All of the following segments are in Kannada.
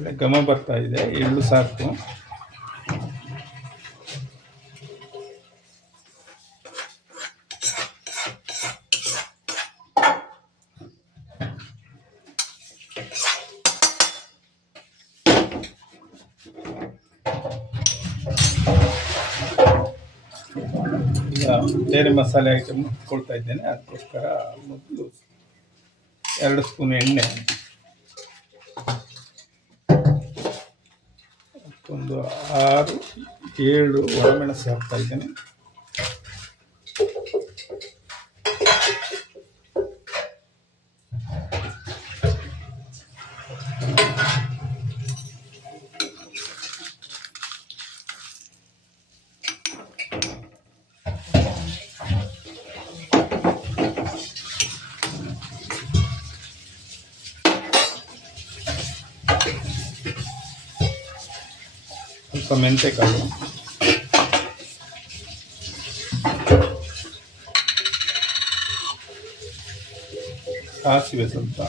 ಒಳ್ಳೆ ಘಮ ಬರ್ತಾ ಇದೆ. ಎಳ್ಳು ಸಾಕು. ಈಗ ಬೇರೆ ಮಸಾಲೆ ಐಟಮ್ ಕೊಡ್ತಾ ಇದ್ದೇನೆ. ಅದಕ್ಕೋಸ್ಕರ ಮೊದಲು 2 ಸ್ಪೂನ್ ಎಣ್ಣೆ, ಒಂದು 6-7 ಒಣಮೆಣಸು ಹಾಕ್ತಾ ಇದ್ದೇನೆ. ಸ್ವಲ್ಪ ಮೆಂತೆಕಾಳು, ಸಾಸಿವೆ ಸ್ವಲ್ಪ,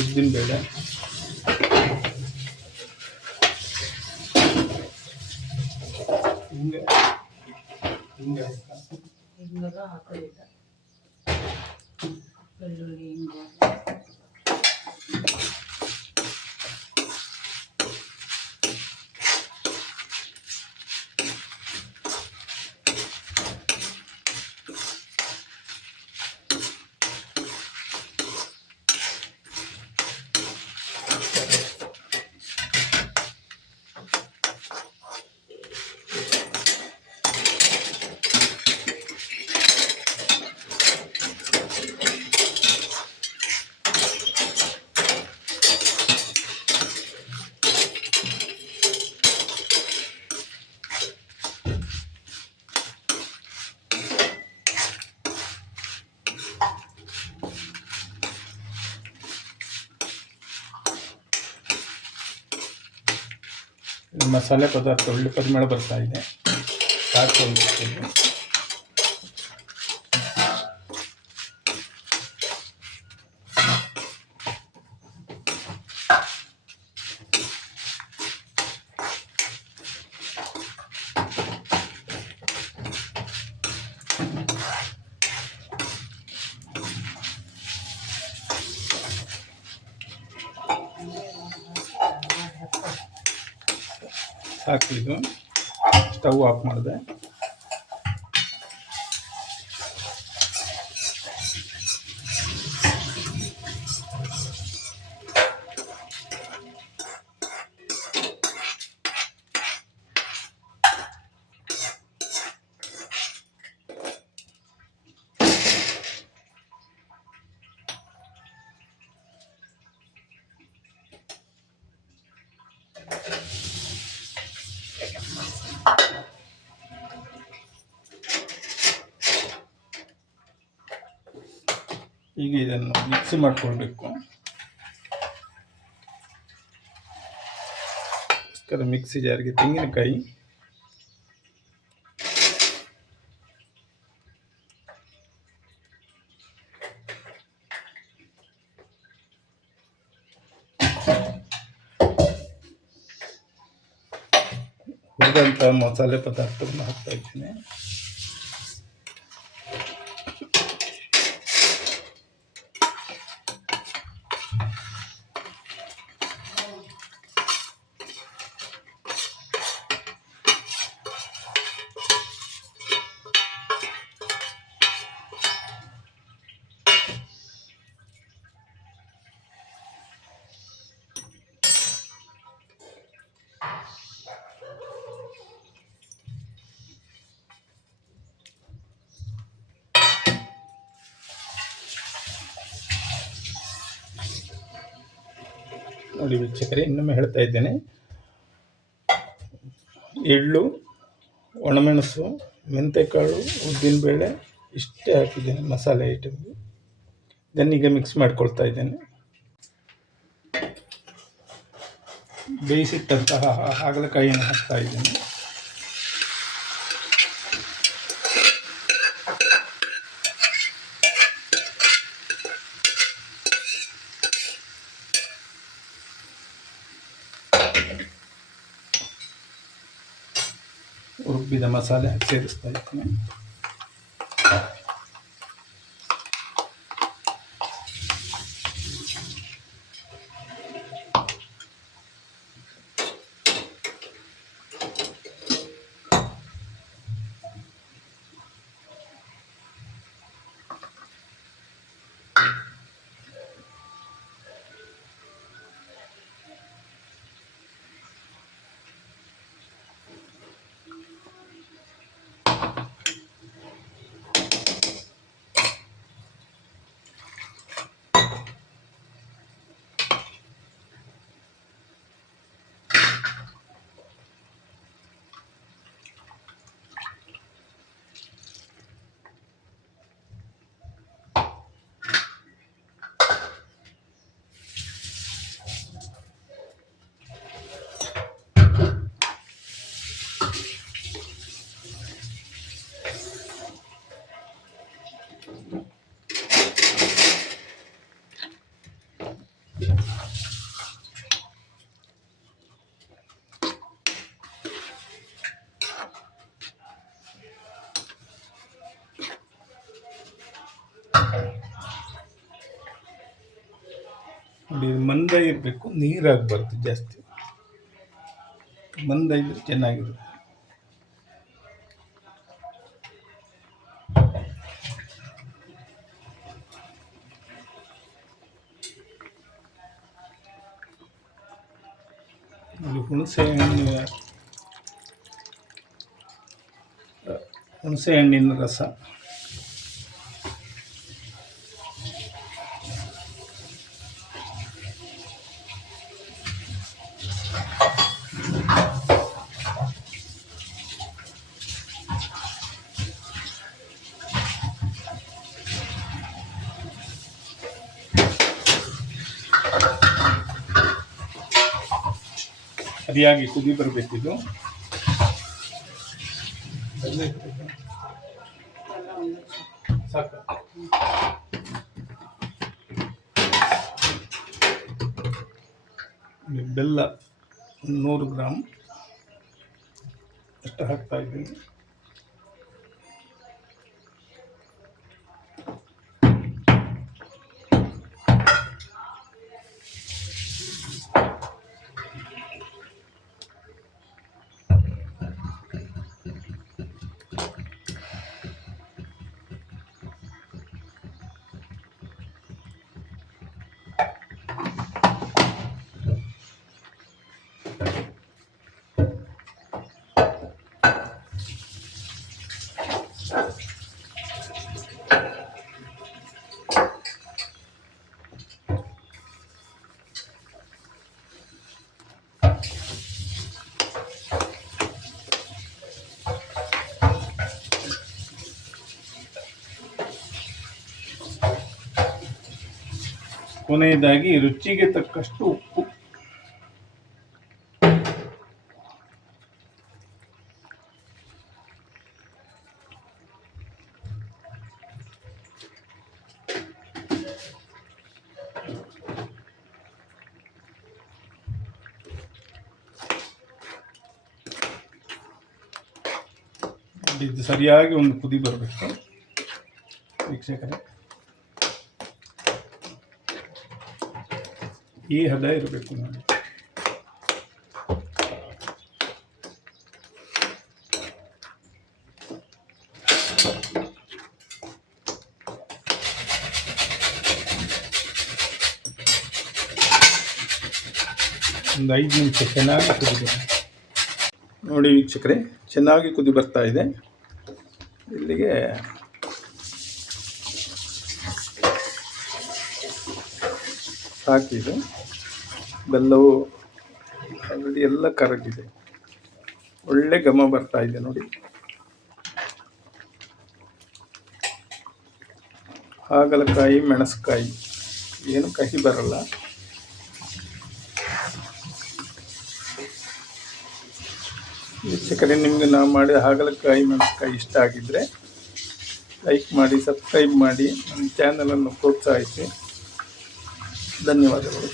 ಉದ್ದಿನಬೇಳೆ, ಹಿಂಗೆ ಹಾಕೋದಿಲ್ಲ, ಬೆಳ್ಳುಳ್ಳಿ, ಹಿಂಗೆ ಮಸಾಲೆ ಪದಾರ್ಥ ಒಳ್ಳೆ ಪರಿಮಳ ಬರ್ತಾ ಇದೆ. ಸಾಕು. ಇದು ಸ್ಟವ್ ಆಫ್ ಮಾಡಿದೆ. ಈಗ ಇದನ್ನು ಮಿಕ್ಸ್ ಮಾಡಿಕೊಳ್ಬೇಕು. ಮಿಕ್ಸಿ ಜಾರಿಗೆ ತೆಂಗಿನಕಾಯಿ, ಹುರಿದಂಥ ಮಸಾಲೆ ಪದಾರ್ಥವನ್ನು ಹಾಕ್ತಾ ಇದ್ದೇನೆ. ನೋಡಿ ವೀಕ್ಷಕರೇ, ಇನ್ನೊಮ್ಮೆ ಹೇಳ್ತಾ ಇದ್ದೇನೆ, ಎಳ್ಳು, ಒಣಮೆಣಸು, ಮೆಂತೆಕಾಳು, ಉದ್ದಿನಬೇಳೆ ಇಷ್ಟೇ ಹಾಕಿದ್ದೇನೆ ಮಸಾಲೆ ಐಟಮ್. ಇದನ್ನೀಗ ಮಿಕ್ಸ್ ಮಾಡ್ಕೊಳ್ತಾ ಇದ್ದೇನೆ. ಬೇಯಿಸಿಟ್ಟಂತಹ ಹಾಗಲಕಾಯಿಯನ್ನು ಹಾಕ್ತಾ ಇದ್ದೇನೆ. ರುಬ್ಬಿದ ಮಸಾಲೆ ಸೇರಿಸ್ತಾ ಇದ್ದೀನಿ. ನೋಡಿ, ಮಂದ ಇರಬೇಕು, ನೀರಾಗಬಾರ್ದು ಜಾಸ್ತಿ. ಮಂದ ಇದ್ರೆ ಚೆನ್ನಾಗಿರುತ್ತೆ. ನೋಡಿ, ಹುಣಸೆ ಹಣ್ಣಿನ ರಸ, ಸರಿಯಾಗಿ ಕುದಿ ಬರಬೇಕಿದು. ಸಾಕು. ಬೆಲ್ಲ 100 ಗ್ರಾಮ್ ಅಷ್ಟು ಹಾಕ್ತಾ ಇದ್ದೀನಿ. ಕೊನೆಯದಾಗಿ ರುಚಿಗೆ ತಕ್ಕಷ್ಟು ಉಪ್ಪು. ಇದು ಸರಿಯಾಗಿ ಒಂದು ಕುದಿ ಬರಬೇಕು ವೀಕ್ಷಕರೇ. ಈ ಹದ ಇರಬೇಕು ನೋಡಿ. ಒಂದು 5 ನಿಮಿಷ ಚೆನ್ನಾಗಿ ಕುದಿ ನೋಡಿ ವೀಕ್ಷಕರೇ, ಚೆನ್ನಾಗಿ ಕುದಿ ಬರ್ತಾ ಇದೆ. ಇಲ್ಲಿಗೆ ಸಾಕಿದೆ. ಬೆಲ್ಲವು ಆಲ್ರೆಡಿ ಎಲ್ಲ ಕರಗಿದೆ, ಒಳ್ಳೆ ಘಮ ಬರ್ತಾ ಇದೆ ನೋಡಿ. ಹಾಗಲಕಾಯಿ, ಮೆಣಸಿನಕಾಯಿ ಏನು ಕಹಿ ಬರಲ್ಲ. ವೀಕ್ಷಕರೇ, ನಿಮಗೆ ನಾವು ಮಾಡಿದ ಹಾಗಲಕಾಯಿ ಮೆಣಸಿನಕಾಯಿ ಇಷ್ಟ ಆಗಿದ್ದರೆ ಲೈಕ್ ಮಾಡಿ, ಸಬ್ಸ್ಕ್ರೈಬ್ ಮಾಡಿ, ನನ್ನ ಚಾನಲನ್ನು ಪ್ರೋತ್ಸಾಹಿಸಿ. ಧನ್ಯವಾದಗಳು.